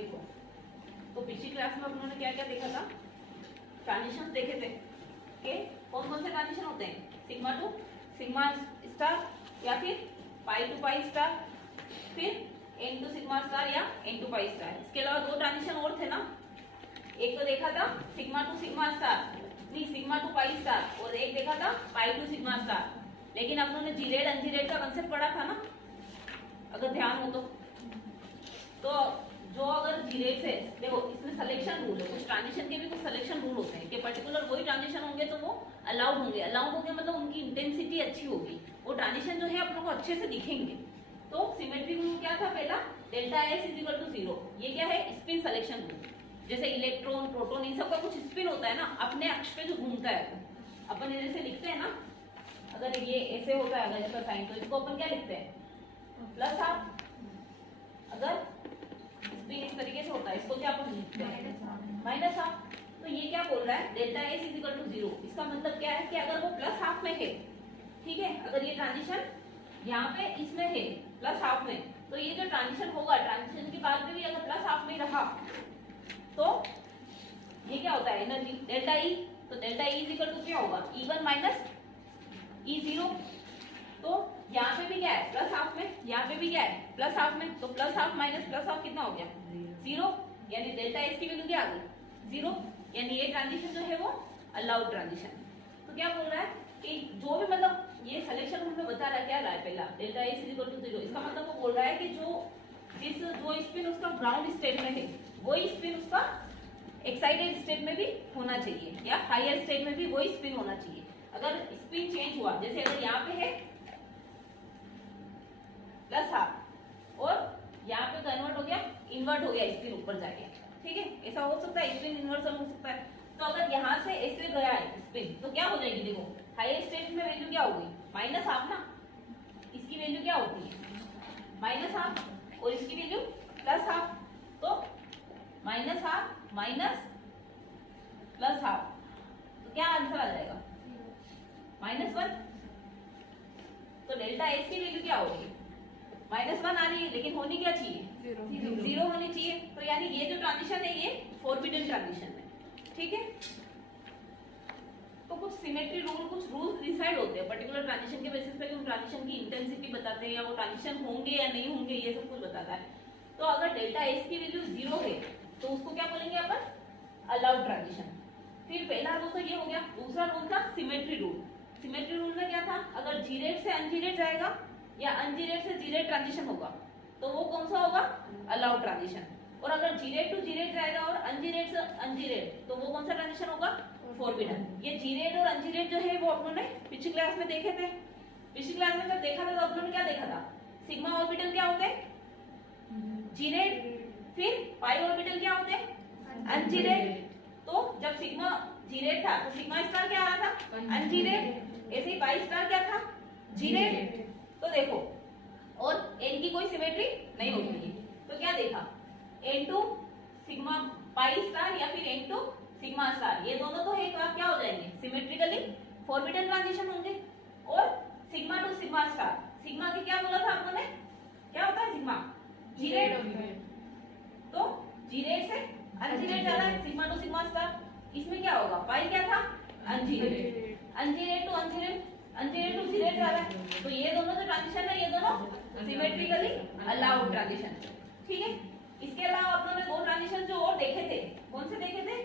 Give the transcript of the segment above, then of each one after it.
देखो, तो पिछली क्लास में अपनों ने क्या क्या देखा था, ट्रांजिशन देखे थे कि कौन कौन से ट्रांजिशन होते हैं, सिग्मा टू सिग्मा स्टार या फिर पाई टू पाई स्टार, फिर एन टू सिग्मा स्टार या एन टू पाई स्टार। इसके अलावा दो ट्रांजिशन और थे ना, एक तो देखा था सिग्मा टू सिग्मा स्टार, नहीं सिग्मा टू पाई स्टार, और एक देखा था पाई टू सिग्मा स्टार। लेकिन अपनों ने जीरेड अनजीरेड का कंसेप्ट पढ़ा था ना, अगर ध्यान हो तो जो अगर जीरेड से देखो, इसमें सिलेक्शन रूल है, कुछ ट्रांजिशन के भी कुछ सिलेक्शन रूल होते हैं कि पर्टिकुलर वही ट्रांजिशन होंगे तो वो अलाउड होंगे। अलाउड होंगे मतलब उनकी इंटेंसिटी अच्छी होगी, वो ट्रांजिशन जो है अपनों को अच्छे से दिखेंगे। तो सिमेट्री रूल क्या था पहला, delta s is equal to 0। ये क्या है, स्पिन सिलेक्शन रूल। जैसे इलेक्ट्रॉन प्रोटॉन इन सबका कुछ स्पिन होता है ना, अपने अक्ष पे जो घूमता है, अपन जैसे लिखते हैं ना, अगर ये ऐसे होता है अगर इसका साइन, तो इसको अपन क्या लिखते हैं, प्लस हाफ। अगर स्पिन इस तरीके से होता है, इसको क्या अपन लिखते हैं, माइनस हाफ। तो ये क्या बोल रहा है, delta s is equal to 0। इसका मतलब क्या है कि अगर वो प्लस हाफ में है, ठीक है, अगर ये ट्रांजिशन यहाँ पे इसमें है प्लस हाफ में, तो ये जो ट्रांजिशन होगा, ट्रांजिशन के बाद में भी अगर प्लस हाफ में रहा तो ये क्या होता है, एनर्जी डेल्टा ई। तो delta E is equal to क्या होगा, E1 माइनस E0। तो यहाँ पे भी क्या है, प्लस हाफ में, यहाँ पे भी क्या है, प्लस हाफ में, तो plus half minus plus half कितना हो गया, 0। यानी डेल्टा एस की वैल्यू क्या आ गई, 0। यानी ये ट्रांजिशन जो है वो अलाउड ट्रांजिशन। तो क्या बोल रहा है कि जो भी मतलब ये सिलेक्शन रूल में बता रहा है, क्या रहा है पहला, delta s is equal to 0। इसका मतलब वो बोल रहा है कि जो स्पिन उसका ग्राउंड स्टेट में है, वही स्पिन उसका एक्साइटेड स्टेट में भी होना चाहिए, या हायर स्टेट में भी वही स्पिन होना चाहिए। अगर स्पिन चेंज हुआ, जैसे अगर यहाँ पे है प्लस हाफ और यहाँ पे कन्वर्ट हो गया, इन्वर्ट हो गया, स्पिन ऊपर जाके, ठीक है, ऐसा हो सकता है, स्पिन इन्वर्सन हो सकता है। तो अगर यहाँ से ऐसे गया है स्पिन, तो क्या हो जाएगी, देखो हायर स्टेट में वैल्यू क्या होगी, माइनस हाफ ना, इसकी वैल्यू क्या होती है, माइनस हाफ, और इसकी वैल्यू प्लस हाफ। तो minus half minus plus half, तो क्या आंसर आ जाएगा, -1। तो डेल्टा एस की वैल्यू क्या होगी, -1 आ रही है, लेकिन होनी क्या चाहिए, 0 होनी चाहिए। तो यानी ये जो ट्रांजिशन है ये फॉरबिडन ट्रांजिशन है, ठीक है। तो कुछ सिमेट्री रूल, कुछ रूल्स डिसाइड होते हैं पर्टिकुलर ट्रांजिशन के बेसिस पे, कि उन ट्रांजिशन की इंटेंसिटी बताते हैं, या वो ट्रांजिशन होंगे या नहीं होंगे, ये सब कुछ बताता है। तो अगर डेल्टा एस की वैल्यू 0 है तो उसको क्या बोलेंगे अपन, अलाउड ट्रांजिशन। फिर पहला रूल तो ये हो गया। दूसरा रूल था सिमेट्री रूल। सिमेट्री रूल में क्या था, अगर जीरेड से अनजीरेड जाएगा या अनजीरेड से जीरेड ट्रांजिशन होगा तो वो कौन सा होगा, अलाउड ट्रांजिशन। और अगर जीरेड टू जीरेड जाएगा और अनजीरेड से अनजीरेड, तो वो कौन सा ट्रांजिशन होगा, फॉरबिडन। ये जीरेड और अनजीरेड जो है वो अपनों ने पिछली क्लास में देखे थे। पिछली क्लास में जब देखा था तो अपनों ने क्या देखा था, सिग्मा ऑर्बिटल क्या होते हैं, जीरेड, फिर पाई ऑर्बिटल क्या होते हैं, अनजीरेड। तो जब सिग्मा जीरेड था तो सिग्मा स्टार क्या आ रहा था, अनजीरेड। ऐसे ही पाई स्टार क्या था, जीरेड। तो देखो, और एन की कोई सिमेट्री नहीं होती है, तो क्या देखा, n2 सिग्मा पाई स्टार या फिर n2 सिग्मा स्टार, ये दोनों तो एक बार क्या हो जाएंगे, सिमेट्रिकली फॉरबिडन ट्रांजिशन होंगे। और sigma to sigma star, sigma के क्या बोला था आपने, क्या होता है सिग्मा, जीरेड। तो जीरेड से अनजीरेड जा रहा है, सिग्मा टू सिग्मा स्टार, इसमें क्या होगा, पाई क्या था, ungerade, ungerade to ungerade, ungerade to gerade जा रहा है। तो ये दोनों जो ट्रांजिशन है, ये दोनों सिमेट्रिकली अलाउड ट्रांजिशन, ठीक है। इसके अलावा आप लोगों ने दो ट्रांजिशन जो और देखे थे, कौन से देखे थे,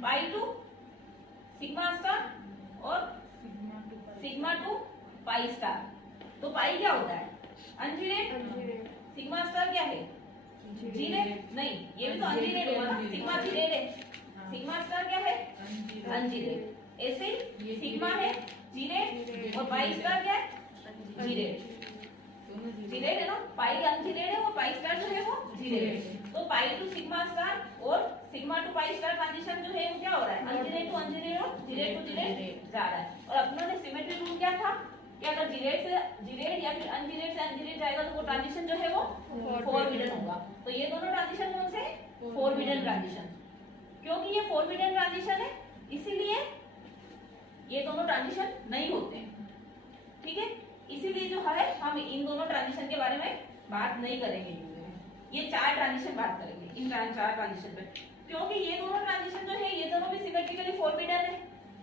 पाई टू सिग्मा स्टार और सिग्मा टू पाई स्टार। तो पाई क्या होता है, अनजीरेड, सिग्मा स्टार क्या है, जीरेड। नहीं, ये भी तो अनजीरेड होगा ना, सिग्मा जीरेड है, सिग्मा स्टार क्या है, अनजीरेड। ऐसे ही सिग्मा है जीरेड और पाई स्टार क्या है, जीरेड। जीरेड है ना, पाई अनजीरेड है, वो पाई स्टार जो है वो जीरेड। तो पाई टू सिग्मा स्टार और sigma two pi star transition जो है वो क्या हो रहा है, अनजीरेड टू अनजीरेड और जीरेड टू जीरेड जा रहा है। और अपनों ने सिमेट्री रूल क्या था कि अगर जीरेड से जीरेड या फिर अनजीरेड से अनजीरेड जाएगा तो वो ट्रांजिशन जो है वो फॉरबिडन होगा। तो ये दोनों ट्रांजिशन कौन से, फॉरबिडन ट्रांजिशन। क्योंकि ये फॉरबिडन ट्रांजिशन है इसीलिए ये दोनों ट्रांजिशन नहीं होते हैं, ठीक है। इसीलिए जो है हम इन दोनों ट्रांजिशन के बारे में बात नहीं करेंगे। ये 4 ट्रांजिशन बात करेंगे, इन 4 ट्रांजिशन पे, क्योंकि ये दोनों ट्रांजिशन जो है ये दोनों भी सिमेट्रिकली फॉरबिडन है,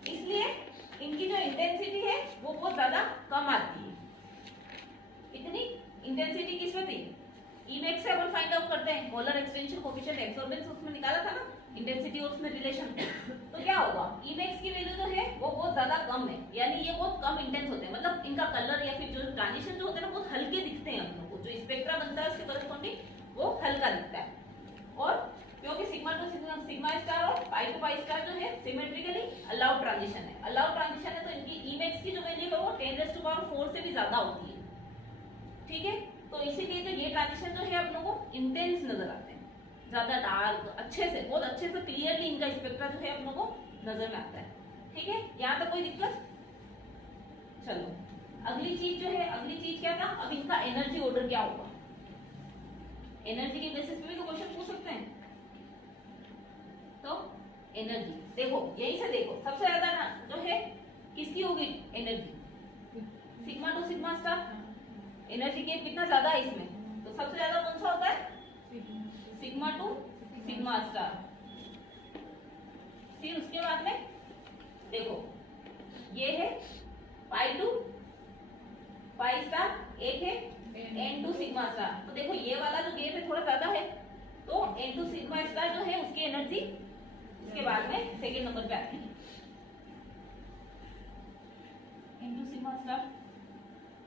इसलिए इनकी जो इंटेंसिटी है वो बहुत ज्यादा कम आती है। इतनी इंटेंसिटी किसमें थी, Emax से अपन फाइंड आउट करते हैं, मोलर एक्सटेंशन कोएफिशिएंट एब्सॉर्बेंस उसमें निकाला था ना, इंटेंसिटी और उसमें रिलेशन। तो क्या होगा, Emax की वैल्यू जो है वो बहुत ज्यादा कम है, यानी ये बहुत कम इंटेंस होते हैं, मतलब इनका कलर या फिर जो ट्रांजिशन जो होते हैं ना बहुत हल्के दिखते हैं हम लोग को, जो स्पेक्ट्रा बनता है उसके करस्पॉन्डिंग वो हल्का दिखता है। और क्योंकि सिग्मा टू सिग्मा स्टार और पाई टू पाई स्टार जो है सिमेट्रिकली अलाउड ट्रांजिशन है, अलाउड ट्रांजिशन है, तो इनकी Emax की जो वैल्यू है वो 10⁴ से भी ज्यादा होती है। ठीक है, तो इसीलिए जो ये ट्रांजिशन जो है आप लोगों को इंटेंस नजर आते हैं, ज्यादा डार्क, अच्छे से बहुत अच्छे से क्लियरली इनका स्पेक्ट्रा जो है आप लोगों को नजर में आता है। ठीक है, यहाँ तक कोई दिक्कत? चलो अगली चीज जो है, अगली चीज क्या था, अब इनका एनर्जी ऑर्डर क्या होगा, एनर्जी के बेसिस पे भी तो क्वेश्चन पूछ सकते हैं। तो एनर्जी देखो, यहीं से देखो, सबसे ज्यादा ना जो है किसकी होगी energy, sigma to sigma star, energy gap कितना ज्यादा है इसमें, तो सबसे ज्यादा कौन सा होता है, सिग्मा टू सिग्मा स्टार। फिर उसके बाद में देखो ये है पाई टू पाई स्टार, एक है एन टू सिग्मा स्टार, तो देखो ये वाला जो गेप है थोड़ा ज्यादा है, तो एन टू सिग्मा स्टार जो है उसकी एनर्जी उसके बाद में सेकेंड नंबर पे आती है, एन टू सिग्मा स्टार।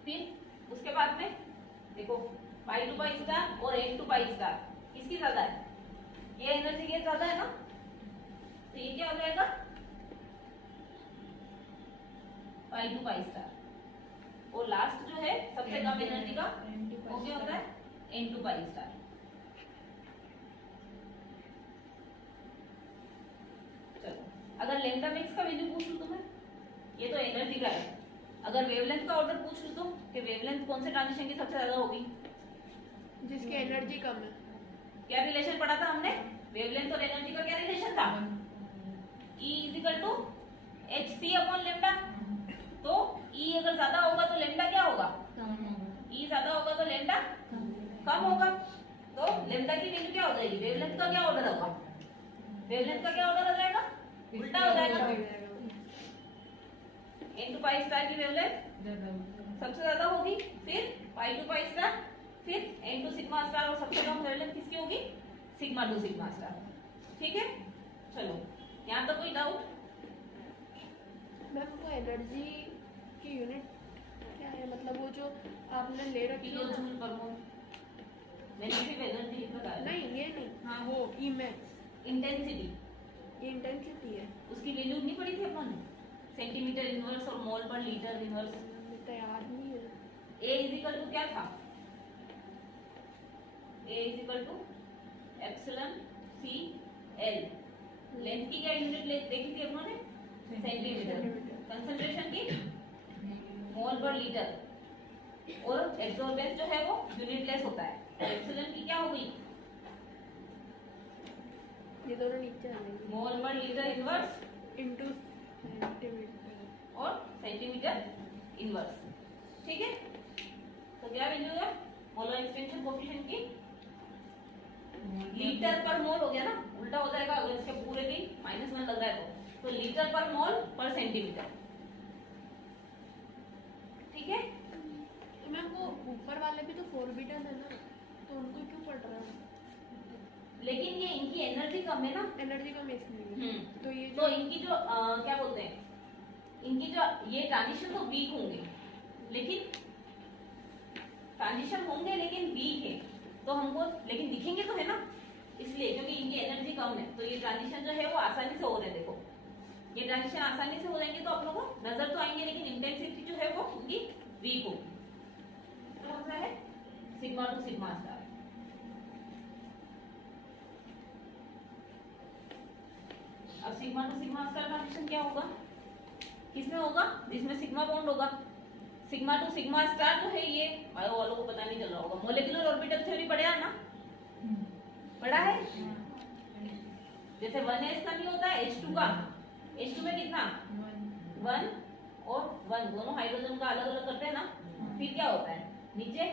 फिर उसके बाद में देखो पाई टू पाई स्टार और एन टू पाई स्टार, किसकी ज्यादा है, ये एनर्जी गेप ज्यादा है ना, तो ये क्या हो जाएगा, पाई टू पाई स्टार। और लास्ट जो है सबसे कम एनर्जी का वो क्या होता है, एन टू पाई स्टार। चलो अगर लैम्डा मैक्स का वैल्यू पूछ लूं तुम्हें, ये तो एनर्जी का है, अगर वेवलेंथ का ऑर्डर पूछ लूं तो कि वेवलेंथ कौन से ट्रांजिशन की सबसे ज्यादा होगी, जिसकी एनर्जी कम है। क्या रिलेशन पढ़ा था हमने, वेवलेंथ और एनर्जी का क्या रिलेशन था, E इक्वल टू hc/λ। तो E अगर ज्यादा होगा तो लैम्डा क्या होगा, E ज्यादा होगा तो लैम्डा कम होगा, तो लैम्डा की वैल्यू क्या हो जाएगी, वेवलेंथ का क्या ऑर्डर होगा, वेवलेंथ का क्या ऑर्डर हो जाएगा, उल्टा हो जाएगा। एन टू पाई स्टार की वेवलेंथ सबसे ज्यादा होगी, फिर पाई टू पाई स्टार, फिर एन टू सिग्मा स्टार, और सबसे कम वेवलेंथ किसकी होगी, सिग्मा टू सिग्मा स्टार। ठीक है, चलो यहाँ तो कोई डाउट? मैम वो एनर्जी की यूनिट क्या है, मतलब वो जो आपने ले रखी है किलो ना? जूल पर मोल, मैंने सिर्फ एनर्जी बताया। नहीं ये नहीं, हाँ वो Emax इंटेंसिटी, ये इंटेंसिटी है। उसकी वैल्यू नहीं पड़ी थी अपन, सेंटीमीटर इनवर्स और मोल पर लीटर इनवर्स। तो याद नहीं है। A इक्वल टू क्या था, A equal to epsilon c l, length की क्या यूनिट देखी थी अपन ने, सेंटीमीटर, कंसंट्रेशन की मोल पर लीटर, और एब्सॉर्बेंस जो है वो यूनिटलेस होता है, एप्सिलॉन की क्या होगी, ये दोनों नीचे आएंगे, मोल पर लीटर इनवर्स इनटू सेंटीमीटर और सेंटीमीटर इनवर्स। ठीक है, तो क्या वैल्यू है मोलर एक्सपेंशन कोएफिशिएंट की, लीटर पर मोल हो गया ना, उल्टा हो जाएगा अगर इसके पूरे की -1 लग रहा है तो लीटर पर मोल पर सेंटीमीटर। ठीक है, तो मैम वो ऊपर वाले भी तो फॉरबिडन है ना, तो उनको क्यों पढ़ रहा है? लेकिन ये इनकी एनर्जी कम है ना, एनर्जी कम है इसलिए। तो ये तो इनकी जो क्या बोलते हैं, इनकी जो ये ट्रांजिशन तो वीक होंगे, लेकिन ट्रांजिशन होंगे लेकिन वीक है, तो हमको लेकिन दिखेंगे तो है ना, इसलिए क्योंकि इनकी एनर्जी कम है, तो ये ट्रांजिशन जो है वो आसानी से हो रहे हैं। देखो ये ट्रांजिशन आसानी से हो जाएंगे तो आप लोगों को नजर तो आएंगे, लेकिन इंटेंसिटी जो है वो उनकी वीक होगी। तो कौन सा है, सिग्मा टू सिग्मा स्टार। अब sigma to sigma star transition क्या होगा, किसमें होगा, जिसमें सिग्मा बॉन्ड होगा। सिग्मा टू सिग्मा स्टार जो है ये बायो वालों को पता नहीं चल रहा होगा, मॉलिक्यूलर ऑर्बिटल थ्योरी पढ़ा है ना, पढ़ा है। जैसे 1s का नहीं होता है H2 का, H2 में कितना 1 और 1 दोनों हाइड्रोजन का अलग अलग करते हैं ना, फिर क्या होता है नीचे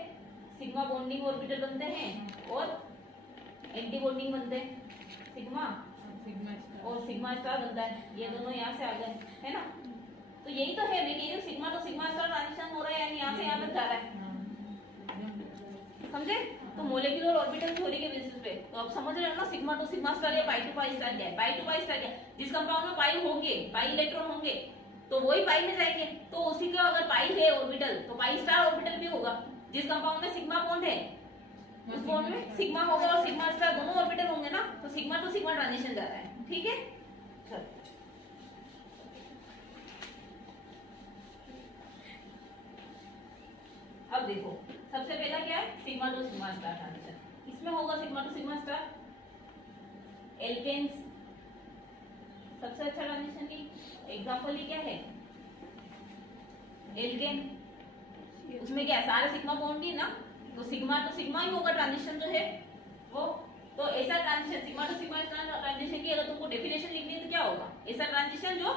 सिग्मा बॉन्डिंग ऑर्बिटल बनते हैं और एंटी बॉन्डिंग बनते हैं, सिग्मा और सिग्मा स्टार बनता है, ये दोनों यहाँ से आ गए, है ना। तो यही तो है, मैं कह रही हूँ sigma to sigma star transition हो रहा है, यानी यहाँ से यहाँ तक जा रहा है, समझे। तो मोलिकुलर ऑर्बिटल थ्योरी के बेसिस पे तो आप समझ रहे हो ना, सिग्मा टू सिग्मा स्टार या पाई टू पाई स्टार क्या है। पाई टू पाई स्टार क्या है, जिस कंपाउंड में पाई होंगे, पाई इलेक्ट्रॉन होंगे तो वही पाई में जाएंगे, तो उसी का अगर पाई है ऑर्बिटल तो पाई स्टार ऑर्बिटल भी होगा। जिस कंपाउंड में सिग्मा बॉन्ड है उस बॉन्ड में सिग्मा होगा और सिग्मा स्टार दोनों ऑर्बिटल होंगे ना, तो सिग्मा टू सिग्मा ट्रांजिशन जा रहा है, ठीक है। चलो अब देखो, सबसे पहला क्या है, sigma to sigma star transition. इसमें होगा sigma to sigma star, alkanes सबसे अच्छा ट्रांजिशन की एग्जांपल ही क्या है, एल्केन। उसमें क्या है, सारे सिग्मा बॉन्ड ही ना, तो सिग्मा टू सिग्मा ही होगा ट्रांजिशन जो है वो। तो ऐसा transition sigma to sigma star transition की अगर तुमको डेफिनेशन लिखनी है तो क्या होगा, ऐसा ट्रांजिशन जो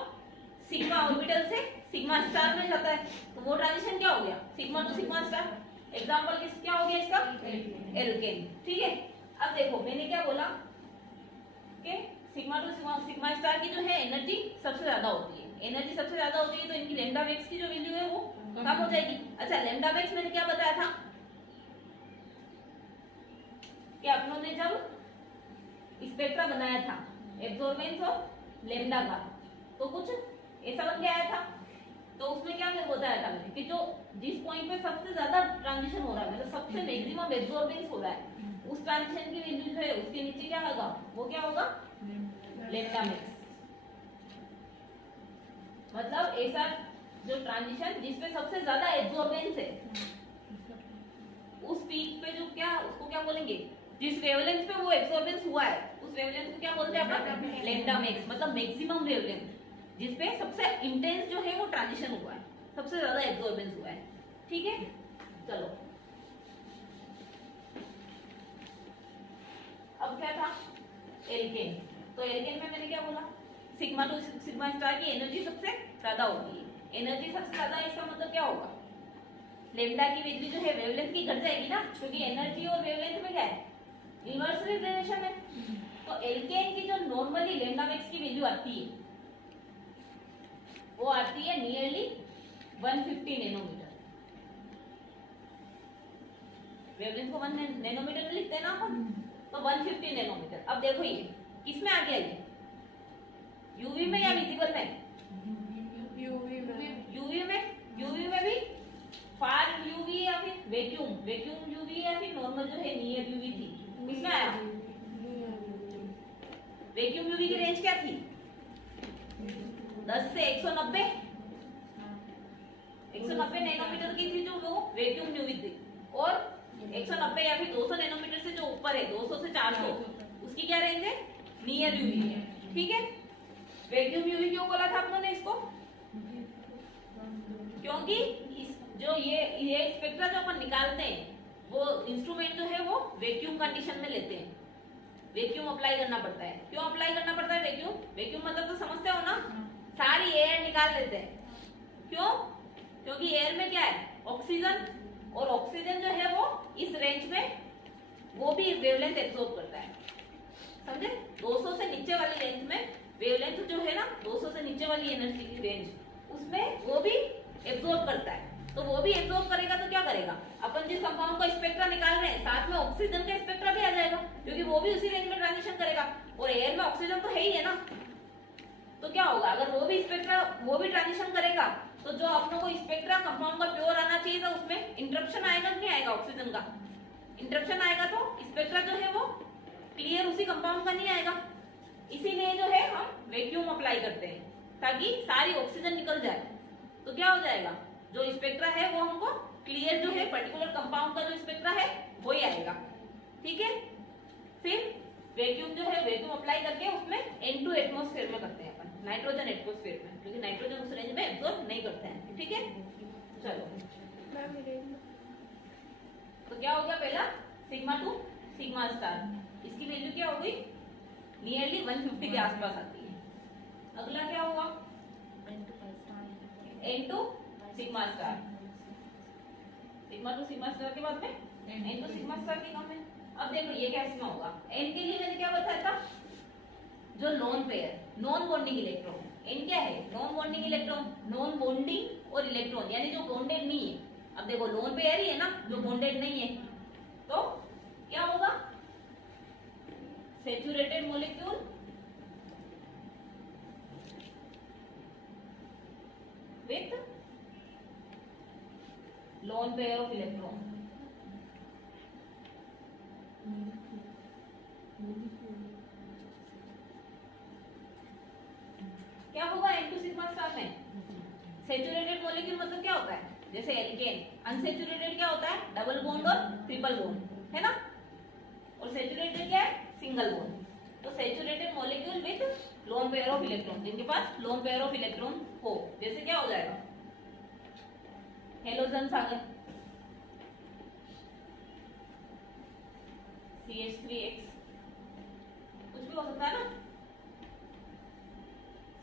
सिग्मा ऑर्बिटल से सिग्मा स्टार में जाता है, तो वो ट्रांजिशन क्या हो गया, sigma to sigma star. Example किस क्या हो गया इसका, एल्केन, ठीक है। अब देखो मैंने क्या बोला कि सिग्मा टू सिग्मा स्टार की जो है एनर्जी सबसे ज्यादा होती है, एनर्जी सबसे ज्यादा होती है, तो इनकी लैम्डा मैक्स की जो वैल्यू है वो कम हो जाएगी। अच्छा, लैम्डा मैक्स मैंने क्या बताया था कि अपनों ने जब स्पेक्ट्रा बनाया था एब्जॉर्बेंस ऑफ लैम्डा का, तो कुछ ऐसा बन के आया था। तो उसमें क्या बताया था मैंने कि जो जिस पॉइंट पे सबसे ज्यादा ट्रांजिशन हो रहा है, मतलब सबसे मैक्सिमम एब्जॉर्बेंस हो रहा है, उस ट्रांजिशन की वैल्यू जो है उसके नीचे क्या होगा, वो क्या होगा, लैम्डा मैक्स। मतलब ऐसा जो ट्रांजिशन जिसपे सबसे ज्यादा एब्जॉर्बेंस है, उस पीक पे जो क्या उसको क्या बोलेंगे, जिस वेवलेंथ पे वो एब्जॉर्बेंस हुआ है उस वेवलेंथ को क्या बोलते हैं अपन, लैम्डा मैक्स। मतलब मैक्सिमम वेवलेंथ जिसपे सबसे इंटेंस जो है वो ट्रांजिशन हुआ है, सबसे ज्यादा एब्जॉर्बेंस हुआ है, ठीक है। चलो अब क्या था, एल्केन। तो एल्केन में मैंने क्या बोला, सिग्मा टू सिग्मा स्टार की एनर्जी सबसे ज्यादा होती है। एनर्जी सबसे ज्यादा इसका मतलब क्या होगा, लैम्डा की वैल्यू जो है वेवलेंथ की घट जाएगी ना, क्योंकि एनर्जी और वेवलेंथ में क्या है, इनवर्स रिलेशन है। तो एल्केन की जो नॉर्मली लैम्डा मैक्स की वैल्यू आती है वो आती है नियरली 150 नैनोमीटर। वेवलेंथ को 1 नैनोमीटर में लिखते हैं ना अपन, तो 150 नैनोमीटर। अब देखो ये किसमें आ गया, ये यूवी में या विजिबल में, यूवी में भी फार यूवी या फिर वैक्यूम यूवी या फिर नॉर्मल जो है नियर यूवी थी, इसमें आया। वैक्यूम यूवी की रेंज क्या थी, 10 से 190 नैनोमीटर की थी जो वो वैक्यूम यूवी थी, और 190 या फिर 200 नैनोमीटर से जो ऊपर है 200 से 400 उसकी क्या रेंज है, नियर यूवी है, ठीक है। वैक्यूम यूवी क्यों बोला था आपने इसको, क्योंकि इस जो ये स्पेक्ट्रा जो अपन निकालते हैं वो इंस्ट्रूमेंट जो है वो वैक्यूम कंडीशन में लेते हैं, वैक्यूम अप्लाई करना पड़ता है। क्यों अप्लाई करना पड़ता है वैक्यूम मतलब तो समझते हो ना, सारी एयर निकाल लेते हैं। क्यों, क्योंकि एयर में क्या है, ऑक्सीजन, और ऑक्सीजन जो है वो इस रेंज में वो भी वेवलेंथ एब्जॉर्ब करता है, समझे। 200 से नीचे वाली रेंज में वेवलेंथ जो है ना, 200 से नीचे वाली एनर्जी की रेंज उसमें वो भी एब्जॉर्ब करता है। तो वो भी एब्जॉर्ब करेगा तो क्या करेगा, अपन जिस कंपाउंड का स्पेक्ट्रा निकाल रहे हैं साथ में ऑक्सीजन का स्पेक्ट्रा भी आ जाएगा, क्योंकि वो भी उसी रेंज में ट्रांजिशन करेगा, और एयर में ऑक्सीजन तो है ही है ना। तो क्या होगा, अगर वो भी स्पेक्ट्रा वो भी ट्रांजिशन करेगा तो जो अपनों को स्पेक्ट्रा कंपाउंड का प्योर आना चाहिए था उसमें इंटरप्शन आएगा कि नहीं आएगा, ऑक्सीजन का इंटरप्शन आएगा, तो स्पेक्ट्रा जो है वो क्लियर उसी कंपाउंड का नहीं आएगा। इसीलिए जो है हम वैक्यूम अप्लाई करते हैं ताकि सारी ऑक्सीजन निकल जाए, तो क्या हो जाएगा, जो स्पेक्ट्रा है वो हमको क्लियर जो है पर्टिकुलर कंपाउंड का जो स्पेक्ट्रा है वो ही आएगा, ठीक है। फिर वैक्यूम जो है वैक्यूम अप्लाई करके उसमें N2 एटमॉस्फेयर में करते हैं अपन, नाइट्रोजन एटमॉस्फेयर में, क्योंकि नाइट्रोजन उस रेंज में एब्जॉर्ब नहीं करते हैं, ठीक है। चलो तो क्या हो गया, पहला सिग्मा टू सिग्मा स्टार, इसकी वैल्यू क्या हो गई, नियरली 150 के आसपास आती है। अगला क्या हुआ, N2 sigma star, sigma to sigma star के बाद में N2 सिग्मा स्टार की कम है, अब देखो ये कैसे में होगा, एन के लिए मैंने क्या बताया था, जो lone pair non bonding electron, n क्या है, non bonding electron, non bonding और इलेक्ट्रॉन यानी जो बॉन्डेड नहीं है। अब देखो लोन पेयर ही है ना, जो बॉन्डेड नहीं है, तो क्या होगा, saturated molecule with loan pair of electron. क्या होगा N2 सिग्मा स्टार में, सैचुरेटेड मॉलिक्यूल मतलब क्या होता है, जैसे एल्केन, अनसैचुरेटेड क्या होता है, डबल बॉन्ड और ट्रिपल बॉन्ड है ना, और सैचुरेटेड क्या है, सिंगल बॉन्ड। तो saturated molecule with loan pair of electron, जिनके पास लोन पेयर ऑफ इलेक्ट्रॉन हो, जैसे क्या हो जाएगा, हेलोजन सागर, CH3X, कुछ भी हो सकता है ना,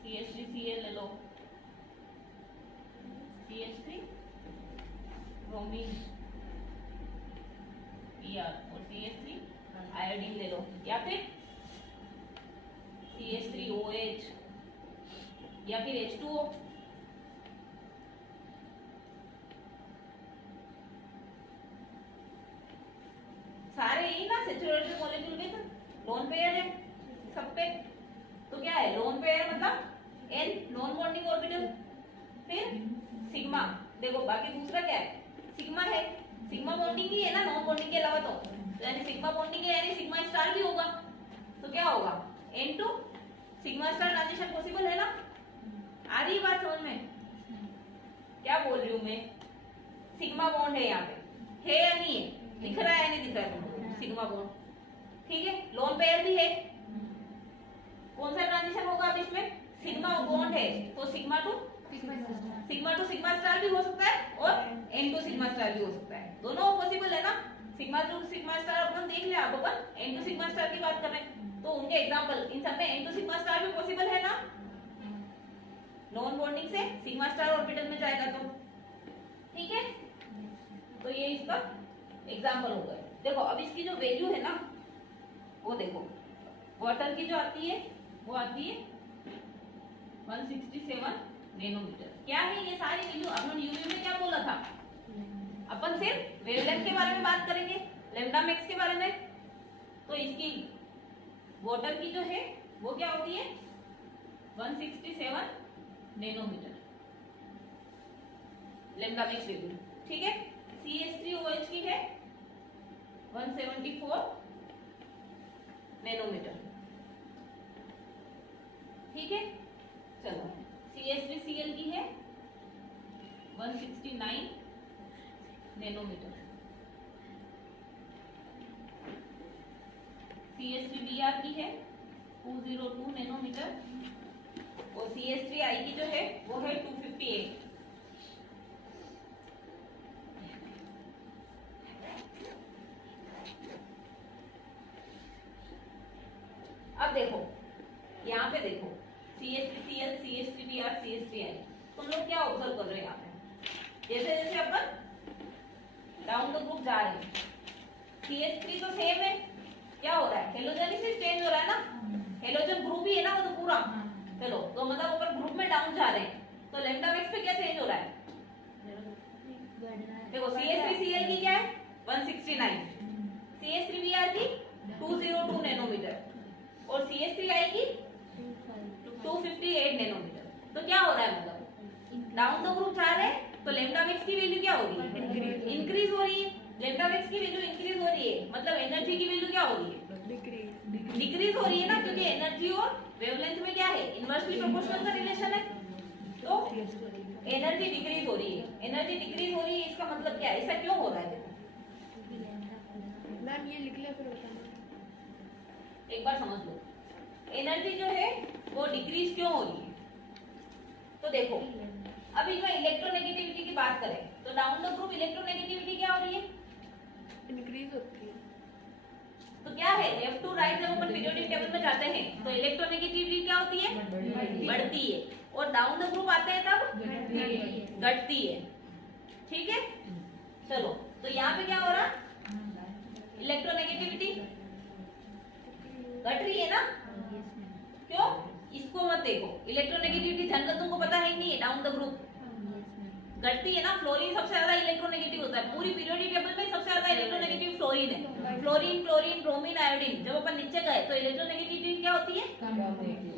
CH3Cl ले लो, CH3 ब्रोमीन Br और CH3 आयोडीन ले लो, या फिर CH3OH या फिर H2O। सारे ही ना saturated molecule with lone pair है सब पे। तो क्या है, लोन पेयर मतलब N नॉन बॉन्डिंग ऑर्बिटल, फिर सिग्मा, देखो बाकी दूसरा क्या है, सिग्मा है, सिग्मा बॉन्डिंग ही है ना नॉन बॉन्डिंग के अलावा, तो यानी सिग्मा बॉन्डिंग है यानी सिग्मा स्टार भी होगा, तो क्या होगा, N2 sigma star transition possible है ना। आ रही बात समझ में, क्या बोल रही हूँ मैं, सिग्मा बॉन्ड है यहाँ पे, है या नहीं है, दिख रहा है या नहीं दिख रहा है तुमको, सिग्मा बॉन्ड, ठीक है, लोन पेयर भी है, कौन सा ट्रांजिशन होगा अब इसमें, सिग्मा बॉन्ड है तो सिग्मा टू सिग्मा स्टार भी हो सकता है और N2 सिग्मा स्टार भी हो सकता है, दोनों पॉसिबल है ना। सिग्मा टू सिग्मा स्टार अपन देख लिया, अब अपन N2 सिग्मा स्टार की बात कर रहे हैं, तो उनके एग्जांपल इन सब में N2 सिग्मा स्टार भी पॉसिबल है ना, नॉन बॉन्डिंग से सिग्मा स्टार ऑर्बिटल में जाएगा तो, ठीक है, तो ये इसका एग्जांपल हो गया। देखो अब इसकी जो वैल्यू है ना, वो देखो वाटर की जो आती है वो आती है 167 नैनोमीटर। क्या है ये सारी वैल्यू, अपन यूवी में क्या बोला था, अपन सिर्फ वेवलेंथ के बारे में बात करेंगे, लैम्डा मैक्स के बारे में, तो इसकी वाटर की जो है वो क्या होती है 167 नैनोमीटर लैम्डा मैक्स वैल्यू, ठीक है। CH3OH की है 174 नैनोमीटर, ठीक है। चलो CH3Cl की है 169 नैनोमीटर, CH3Br की है 202 नैनोमीटर और CH3I की जो है वो है 258। अब देखो यहाँ पे देखो CH3Cl, CH3Br, CH3I, तुम लोग क्या ऑब्जर्व कर रहे हो यहाँ पे, जैसे जैसे अपन डाउन द ग्रुप जा रहे हैं, CH3 तो सेम है, क्या हो रहा है, हेलोजन से चेंज हो रहा है ना, हेलोजन ग्रुप ही है ना वो तो पूरा, चलो तो मतलब ऊपर ग्रुप में डाउन जा रहे हैं, तो लैम्डा मैक्स पे क्या चेंज हो रहा है, देखो CH3Cl की क्या है 169, CH3Br की 202 नैनोमीटर और CH3I की 258 नैनोमीटर। तो क्या हो रहा है, मतलब डाउन द ग्रुप जा रहे हैं तो लैम्डा मैक्स की वैल्यू क्या हो रही है, इंक्रीज हो रही है, लैम्डा मैक्स की वैल्यू इंक्रीज हो रही है, मतलब एनर्जी की वैल्यू क्या हो रही है, डिक्रीज हो रही है ना, क्योंकि एनर्जी और वेवलेंथ में क्या है, इनवर्सली प्रोपोर्शनल का रिलेशन है, तो एनर्जी डिक्रीज हो रही है, एनर्जी डिक्रीज हो रही है, इसका मतलब क्या है, ऐसा क्यों हो रहा है, मैम ये लिख ले फिर बताना, एक बार समझ लो, एनर्जी जो है वो डिक्रीज क्यों हो रही है। तो देखो अभी जो इलेक्ट्रोनेगेटिविटी की बात करें तो डाउन द ग्रुप इलेक्ट्रोनेगेटिविटी क्या हो रही है, इंक्रीज होती है, तो क्या है लेफ्ट टू राइट, जब अपन पीरियोडिक टेबल में जाते हैं तो इलेक्ट्रोनेगेटिविटी क्या होती है, बढ़ती है, और डाउन द ग्रुप आते हैं तब घटती है, ठीक है। चलो तो यहाँ पे क्या हो रहा, इलेक्ट्रोनेगेटिविटी घट रही है ना, क्यों? इसको मत देखो, इलेक्ट्रोनेगेटिविटी जनरल तुमको पता है नहीं है, डाउन द ग्रुप घटती है ना। फ्लोरीन सबसे ज्यादा इलेक्ट्रोनेगेटिव होता है, पूरी पीरियोडिक टेबल में सबसे ज्यादा इलेक्ट्रोनेगेटिव फ्लोरीन है। फ्लोरीन, क्लोरीन, ब्रोमीन, आयोडीन, जब अपन नीचे गए तो इलेक्ट्रोनेगेटिविटी क्या होती है?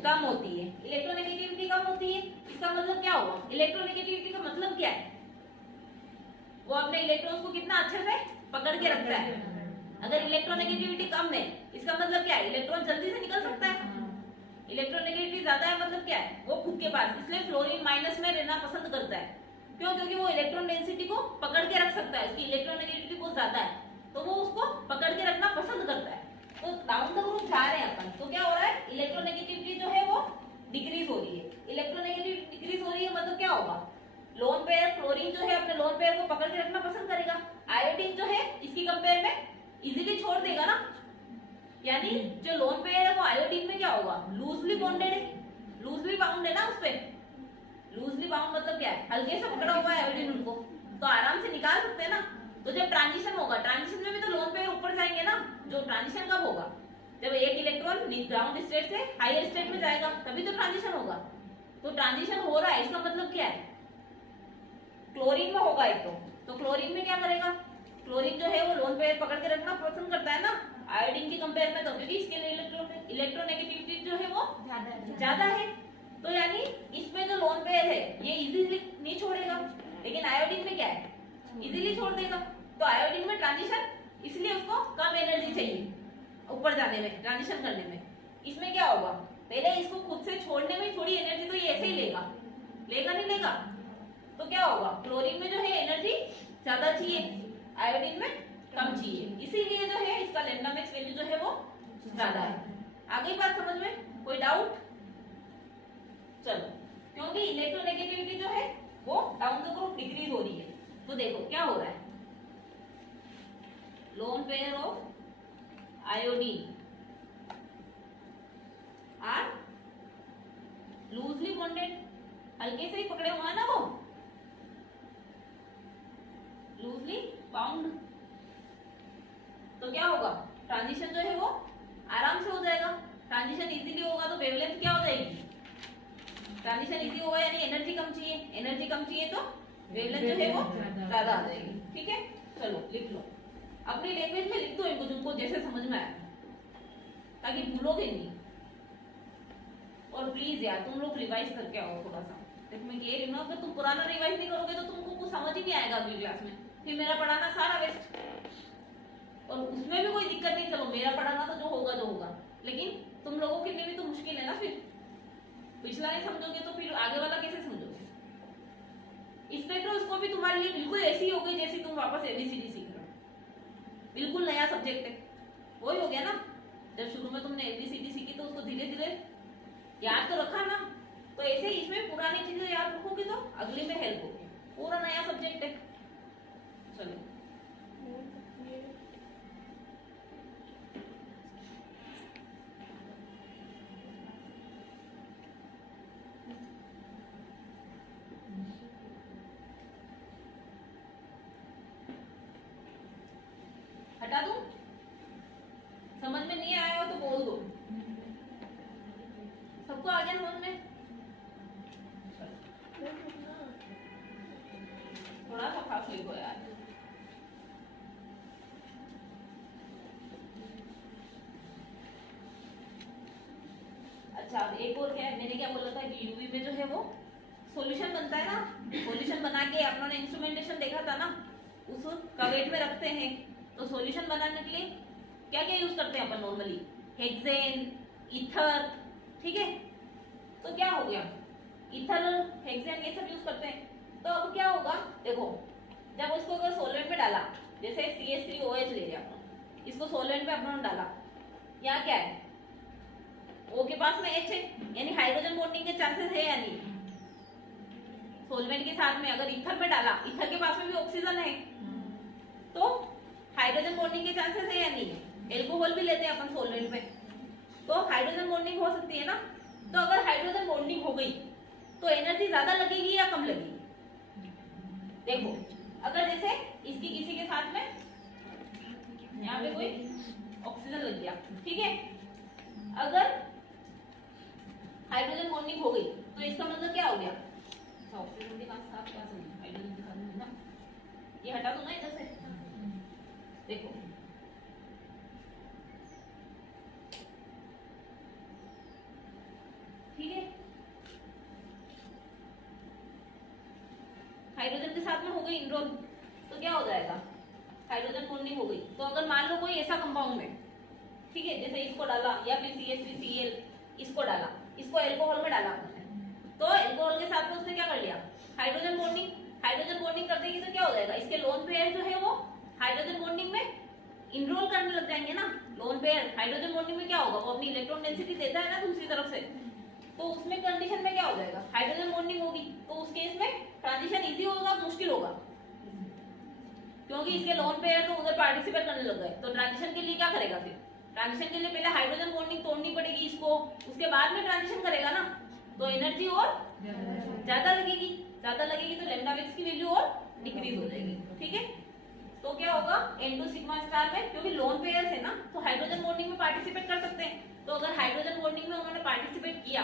कम होती है। इलेक्ट्रोनेगेटिविटी कम होती है, इसका मतलब क्या हुआ? इलेक्ट्रोनेगेटिविटी का मतलब क्या है? वो अपने इलेक्ट्रॉन्स को कितना अच्छे से पकड़ के रखता है। अगर इलेक्ट्रोनेगेटिविटी कम है, इसका मतलब क्या है? इलेक्ट्रॉन जल्दी से निकल सकता है। इलेक्ट्रोनेगेटिविटी ज्यादा है मतलब क्या है? वो खुद के पास, इसलिए फ्लोरीन माइनस में रहना पसंद करता है। क्यों? क्योंकि वो इलेक्ट्रॉन डेंसिटी को पकड़ के रख सकता है, उसकी इलेक्ट्रोनेगेटिविटी बहुत ज्यादा है, तो वो उसको पकड़ के रखना पसंद करता है। तो डाउन द ग्रुप जा रहे हैं अपन, तो क्या हो रहा है? इलेक्ट्रोनेगेटिविटी जो है वो डिक्रीज हो रही है। इलेक्ट्रोनेगेटिविटी डिक्रीज हो रही है मतलब क्या होगा? लोन पेयर क्लोरीन जो है अपने लोन पेयर को पकड़ के रखना पसंद करेगा। आयोडीन जो है इसकी कंपेयर में इजीली छोड़ देगा ना, यानी जो लोन पेयर है वो आयोडीन में क्या होगा? लूजली बॉन्डेड है, लूजली बाउंड है ना उस पे। लूजली बाउंड मतलब क्या है? हल्के से पकड़ा हुआ है आयोडीन, उनको तो आराम से निकाल सकते हैं ना। तो जब ट्रांजिशन होगा, ट्रांजिशन में भी तो लोन पेयर ऊपर जाएंगे ना। जो ट्रांजिशन कब होगा? जब एक इलेक्ट्रॉन ग्राउंड स्टेट से हायर स्टेट में जाएगा, तभी तो ट्रांजिशन होगा। तो ट्रांजिशन हो रहा है, इसका मतलब क्या है? क्लोरीन में होगा एक तो क्लोरीन में क्या करेगा? क्लोरीन जो है वो लोन पेयर पकड़ के रखना पसंद करता है ना आयोडीन की कंपेयर में, तो क्योंकि इसके लिए इलेक्ट्रोनेगेटिविटी जो है वो ज्यादा है। तो यानी इसमें जो लोन पेयर है ये इजीली नहीं छोड़ेगा, लेकिन आयोडीन में क्या है? इजीली छोड़ देगा। तो आयोडीन में ट्रांजिशन, इसलिए उसको कम एनर्जी चाहिए ऊपर जाने में, ट्रांजिशन करने में। इसमें क्या होगा? पहले इसको खुद से छोड़ने में थोड़ी एनर्जी तो ये ऐसे ही लेगा, लेगा नहीं लेगा? तो क्या होगा? क्लोरीन में जो है एनर्जी ज्यादा चाहिए, आयोडीन में कम चाहिए, इसीलिए जो है इसका लैम्डा मैक्स वैल्यू जो है वो ज्यादा है। आ गई बात समझ में? कोई डाउट? चलो, क्योंकि इलेक्ट्रोनेगेटिविटी जो है वो डाउन द ग्रुप डिक्रीज हो रही है, तो देखो क्या हो रहा है? Lone pair of iodine are loosely bonded, हल्के से ही पकड़े हुआ है ना वो, लूजली बाउंड। तो क्या होगा? ट्रांजिशन जो है वो आराम से हो जाएगा। ट्रांजिशन इजीली होगा तो वेवलेंथ क्या हो जाएगी? ट्रांजिशन इजी होगा यानी एनर्जी कम चाहिए, एनर्जी कम चाहिए तो वेवलेंथ जो है वो ज्यादा आ जाएगी। ठीक है, चलो लिख लो, अपनी लैंग्वेज में लिख दो इनको, तुमको जैसे समझ में आया, ताकि भूलोगे नहीं। और प्लीज यार तुम लोग रिवाइज करके आओ थोड़ा सा, इसमें कह रही हूँ, अगर तुम पुराना रिवाइज नहीं करोगे तो तुमको कुछ समझ ही नहीं आएगा अगली क्लास में, फिर मेरा पढ़ाना सारा वेस्ट। और उसमें भी कोई दिक्कत नहीं, चलो मेरा पढ़ाना तो जो होगा, लेकिन तुम लोगों के लिए भी तो मुश्किल है ना। फिर पिछला नहीं समझोगे तो फिर आगे वाला कैसे समझोगे? स्पेक्ट्रोस्कोपी तुम्हारे लिए बिल्कुल ऐसी हो गई जैसी तुम वापस एबीसीडी सीख रहे हो, बिल्कुल नया सब्जेक्ट है। वही हो गया ना, जब शुरू में तुमने एबीसीडी सीखी तो उसको धीरे धीरे याद तो रखा ना, तो ऐसे ही इसमें पुरानी चीजें याद रखोगे तो अगले में हेल्प होगी। पूरा नया सब्जेक्ट है। चलो हटा दूं? समझ में नहीं आया हो तो बोल दो। सबको आ गया समझ में? थोड़ा सा फास्ट लिखो यार। अच्छा, अब एक और क्या है, मैंने क्या बोला था कि यूवी में जो है वो सॉल्यूशन बनता है ना, सॉल्यूशन बना के अपनों ने इंस्ट्रूमेंटेशन देखा था ना, उस कवेट में रखते हैं। तो सॉल्यूशन बनाने के लिए क्या क्या यूज करते हैं अपन नॉर्मली? हेक्सेन, ईथर, ठीक है। तो क्या हो गया, ईथर, हेक्सेन ये सब यूज करते हैं। तो अब क्या होगा, देखो जब उसको अगर सॉल्वेंट में डाला, जैसे CH3OH ले लिया, इसको सॉल्वेंट में अपना डाला, यहाँ क्या है? O के पास में H है, यानी हाइड्रोजन बॉन्डिंग के चांसेस है या नहीं? सॉल्वेंट के साथ में अगर ईथर में डाला, ईथर के पास में भी ऑक्सीजन है, तो हाइड्रोजन बॉन्डिंग के चांसेस है या नहीं? एल्कोहल भी लेते हैं अपन सॉल्वेंट में, तो हाइड्रोजन बॉन्डिंग हो सकती है ना। तो अगर हाइड्रोजन बॉन्डिंग हो गई तो एनर्जी ज्यादा लगेगी या कम लगेगी? देखो, अगर जैसे इसकी किसी के साथ में यहाँ पे कोई ऑक्सीजन लग गया, ठीक है। अगर हाइड्रोजन बॉन्डिंग हो गई तो इसका मतलब क्या हो गया, ऑक्सीजन के साथ साथ क्या समझ, हाइड्रोजन दिखा दूंगी ना, ये हटा दो ना इधर से। देखो ठीक है, हाइड्रोजन के साथ में हो गई इनरोल, तो क्या हो जाएगा, हाइड्रोजन बॉन्डिंग हो गई। तो अगर मान लो कोई ऐसा कंपाउंड है, ठीक है, जैसे इसको डाला या फिर CH3Cl इसको डाला, इसको अल्कोहल में डाला आपने, तो अल्कोहल के साथ में उसने क्या कर लिया, हाइड्रोजन बॉन्डिंग। हाइड्रोजन बॉन्डिंग कर देगी तो क्या हो जाएगा, इसके लोन पेयर जो है वो हाइड्रोजन बॉन्डिंग में इनरोल करने लग जाएंगे ना। लोन पेयर हाइड्रोजन बॉन्डिंग में क्या होगा, वो अपनी इलेक्ट्रॉन डेंसिटी देता है ना दूसरी तरफ से, तो उसमें कंडीशन में क्या हो जाएगा, हाइड्रोजन बॉन्डिंग होगी, तो उस केस में ट्रांजिशन इजी होगा मुश्किल होगा, क्योंकि इसके लोन पेयर तो उधर पार्टिसिपेट करने लग गए। तो ट्रांजिशन के लिए क्या करेगा, फिर ट्रांजिशन के लिए पहले हाइड्रोजन बॉन्डिंग तोड़नी पड़ेगी इसको, उसके बाद में ट्रांजिशन करेगा ना, तो एनर्जी और ज्यादा लगेगी तो लैम्डा मैक्स की वैल्यू और डिक्रीज हो जाएगी, ठीक है। तो क्या होगा, N2 सिग्मा स्टार में, क्योंकि लोन पेयर्स है ना, तो हाइड्रोजन बॉन्डिंग में पार्टिसिपेट कर सकते हैं। तो अगर हाइड्रोजन बॉन्डिंग में उन्होंने पार्टिसिपेट किया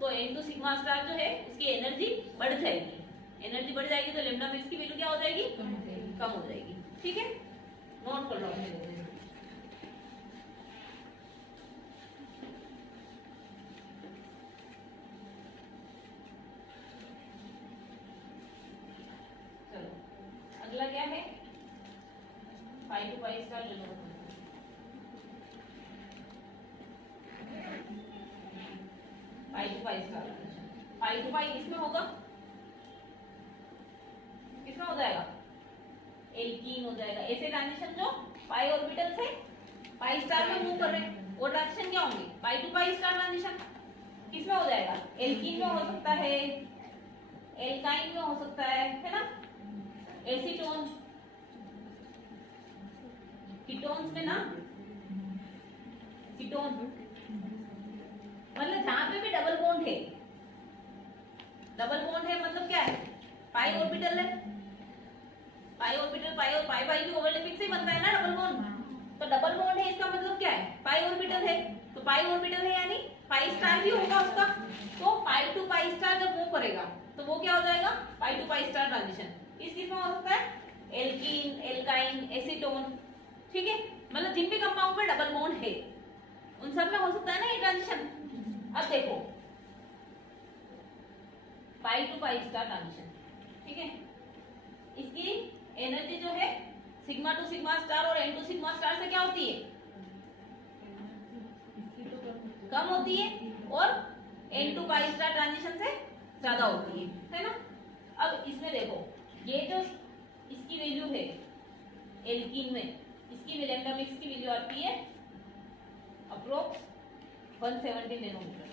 तो N2 सिग्मा स्टार जो है उसकी एनर्जी बढ़ जाएगी, तो लैम्डा मैक्स की वैल्यू क्या हो जाएगी, कम हो जाएगी, ठीक है। नोट कर लो अपने, चलो अगला क्या है, 5 to 5 स्टार ले लो, 5 to 5 स्टार, 5 to 5 इसमें होगा, किसमें हो जाएगा, एल्कीन हो जाएगा। ऐसे ट्रांजिशन जो पाई ऑर्बिटल से पाई स्टार में मूव कर रहे हैं वो ट्रांजिशन क्या होंगे, पाई टू पाई स्टार ट्रांजिशन। किसमें हो जाएगा, एल्कीन में हो सकता है, एल्काइन में हो सकता है ना, एसीटोन, कीटोन्स में ना, कीटोन मतलब जहां पे भी डबल बॉन्ड है, डबल बॉन्ड है मतलब क्या है, पाई ऑर्बिटल है, पाई ऑर्बिटल पाई और पाई पाई की ओवरलैपिंग से बनता है ना डबल बॉन्ड, तो डबल बॉन्ड है इसका मतलब क्या है, पाई ऑर्बिटल है, तो पाई ऑर्बिटल है यानी पाई स्टार भी होगा उसका, तो पाई टू पाई स्टार जब मूव करेगा तो वो क्या हो जाएगा, पाई टू पाई स्टार ट्रांजिशन। इस किस में हो सकता है, एल्कीन, एल्काइन, एसीटोन, ठीक है, मतलब जिन भी कंपाउंड में डबल बॉन्ड है उन सब में हो सकता है ना ये ट्रांजिशन। अब देखो पाई टू पाई स्टार ट्रांजिशन, ठीक है, इसकी एनर्जी जो है सिग्मा टू सिग्मा स्टार और N2 सिग्मा स्टार से क्या होती है, कम होती है, और N2 पाई स्टार ट्रांजिशन से ज्यादा होती है ना। अब इसमें देखो ये जो इसकी वैल्यू है एल्कीन में, इसकी लैम्डा मैक्स की वैल्यू आती है अप्रोक्स 170 नैनोमीटर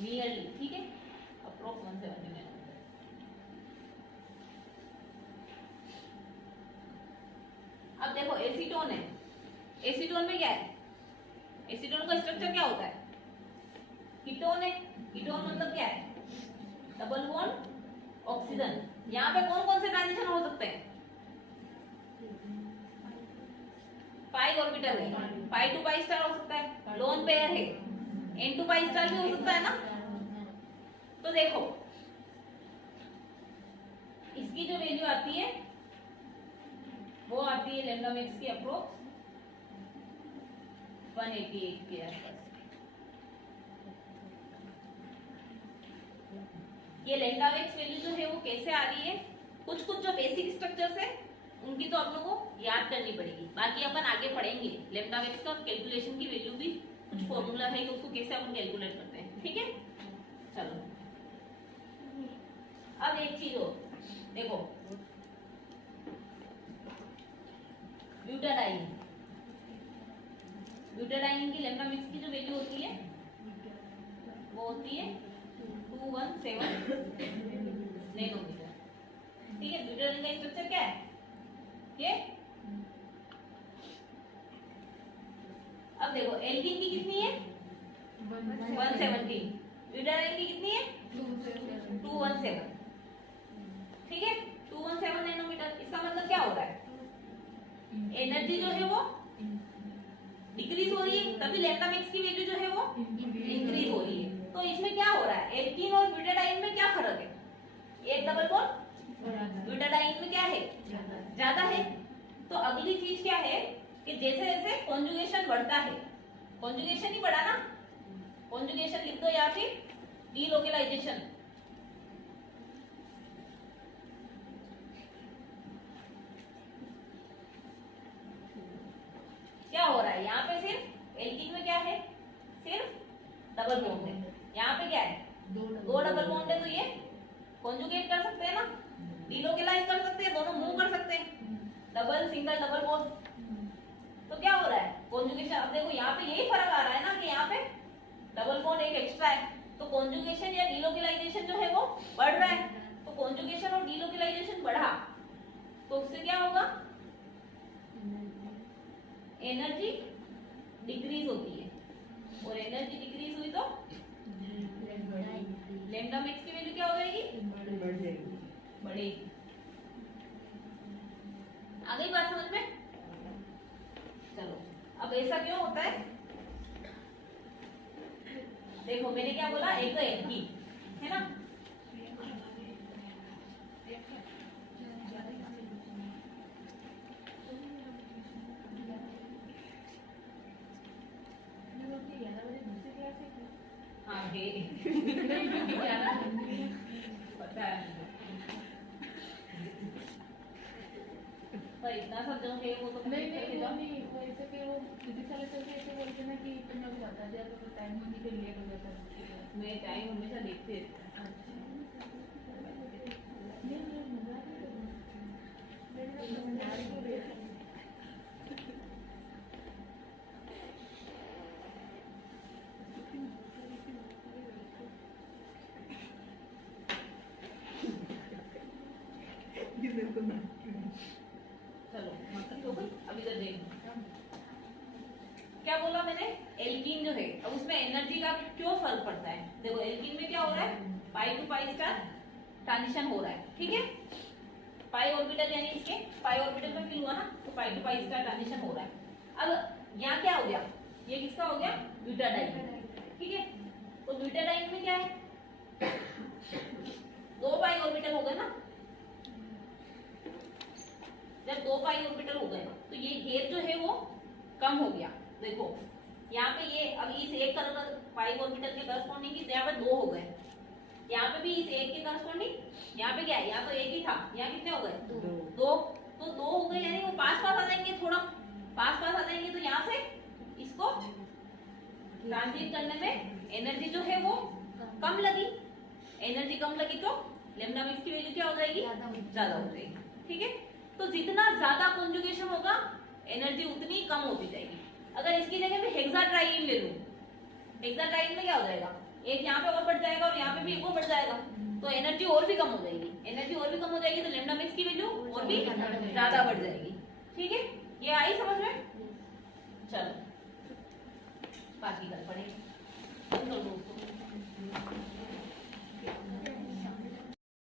नियरली, ठीक है, अप्रोक्स 170 नैनोमीटर। अब देखो एसीटोन है, एसीटोन में क्या है, एसीटोन का स्ट्रक्चर क्या होता है, कीटोन है, कीटोन मतलब क्या है, डबल बॉन्ड ऑक्सीजन। यहाँ पे कौन कौन से ट्रांजिशन हो सकते हैं, पाई ऑर्बिटल है, पाई टू पाई स्टार हो सकता है, लोन पेयर है, N2 पाई स्टार भी हो सकता है ना। तो देखो इसकी जो वैल्यू आती है वो आती है लैम्डा मैक्स की अप्रोक्स 188 के आसपास। ये लैम्डा मैक्स वैल्यू जो है वो कैसे आ रही है, कुछ जो बेसिक स्ट्रक्चर्स है उनकी तो आप लोगों को याद करनी पड़ेगी, बाकी अपन आगे पढ़ेंगे लैम्डा मैक्स का कैलकुलेशन की वैल्यू भी कुछ फॉर्मूला है कि उसको कैसे अपन कैलकुलेट करते हैं, ठीक है। चलो अब एक चीज और देखो, ब्यूटाडाइन, ब्यूटाडाइन की लैम्डा मैक्स की जो वैल्यू होती है वो होती है 217 नैनोमीटर, ठीक है। ब्यूटाडाइन का स्ट्रक्चर क्या है ये, अब देखो एल्कीन की कितनी है 117, ब्यूटाडाइन की कितनी है 217, ठीक है, 217 नैनोमीटर। इसका मतलब क्या हो रहा है, एनर्जी जो है वो डिक्रीज हो रही है, तभी लैम्डा मैक्स की वैल्यू जो है वो इंक्रीज हो रही है। तो इसमें क्या हो रहा है, एल्कीन और ब्यूटाडाइन में क्या फर्क है? एक डबल बॉन्ड ब्यूटाडाइन में क्या है, ज्यादा है। तो अगली चीज क्या है कि जैसे जैसे कॉन्जुगेशन बढ़ता है, कॉन्जुगेशन ही बढ़ा ना, कॉन्जुगेशन लिख दो या फिर डीलोकलाइजेशन। क्या हो रहा है यहाँ पे, सिर्फ एल्कीन में क्या है, सिर्फ डबल बॉन्ड है, यहाँ पे क्या है, दो डबल बॉन्ड है। तो ये कॉन्जुगेट कर सकते हैं ना, डीलोकलाइज कर सकते हैं, दोनों मूव कर सकते हैं, डबल सिंगल डबल बॉन्ड। तो क्या हो रहा है, कॉन्जुगेशन। अब देखो यहाँ पे यही फर्क आ रहा है ना कि यहाँ पे डबल बॉन्ड एक एक्स्ट्रा है, तो कॉन्जुगेशन या डीलोकलाइजेशन जो है वो बढ़ रहा है। तो कॉन्जुगेशन और डीलोकलाइजेशन बढ़ा तो उससे क्या होगा, एनर्जी डिक्रीज होती है, और एनर्जी डिक्रीज हुई तो लैम्डा मैक्स की वैल्यू क्या हो जाएगी, बढ़ेगी। आ गई बात समझ में? चलो, अब ऐसा क्यों होता है, देखो मैंने क्या बोला, एक तो एल्कीन है ना, हाँ है पता है, पर इतना सब जो है वो तो नहीं वो ऐसे फिर वो फिजिक्स वाले सर ऐसे बोलते हैं ना कि तुमने को बता दिया तो टाइम होने के लिए हो जाता है। मैं टाइम हमेशा देखते रहता है। चलो मतलब हो गई, अब इधर देखो क्या बोला मैंने, एल्कीन जो है, अब उसमें एनर्जी का क्यों फर्क पड़ता है। देखो एल्कीन में क्या हो रहा है, पाई टू पाई स्टार ट्रांजिशन हो रहा है, ठीक है, पाई ऑर्बिटल यानी इसके पाई ऑर्बिटल में फिल हुआ ना, तो पाई टू पाई स्टार ट्रांजिशन हो रहा है। अब यहाँ क्या हो गया, ये किसका हो गया, ब्यूटाडाइन, ठीक है। तो ब्यूटाडाइन में क्या है, दो पाई ऑर्बिटल हो गए ना, जब दो पाई ऑर्बिटल हो गए तो ये घेर जो है वो कम हो गया। देखो यहाँ पे ये अब इस एक पाई ऑर्बिटल के करस्पॉन्डिंग यहाँ पे दो हो गए, यहाँ पे भी इस एक के करस्पॉन्डिंग यहाँ पे क्या है, यहाँ तो एक ही था, यहाँ कितने हो गए, दो। तो दो हो गए, यानी वो पास पास आ जाएंगे, थोड़ा पास पास आ जाएंगे, तो यहाँ से इसको ट्रांजिट करने में एनर्जी जो है वो कम लगी, एनर्जी कम लगी तो लैम्डा मैक्स की वैल्यू क्या हो जाएगी, ज्यादा हो जाएगी, ठीक है। तो जितना ज्यादा कॉन्जुगेशन होगा एनर्जी उतनी कम होती जाएगी। अगर इसकी जगह पे हेक्साट्राईन ले लूं, हेक्साट्राईन में क्या हो जाएगा, एक यहाँ पे और बढ़ जाएगा और यहाँ पे भी एक और बढ़ जाएगा, तो एनर्जी और भी कम हो जाएगी, एनर्जी और भी कम हो जाएगी तो लैम्डा मैक्स की वैल्यू और भी ज्यादा बढ़ जाएगी, ठीक है। ये आई समझ में? चलो बाकी कल पढ़ेंगे।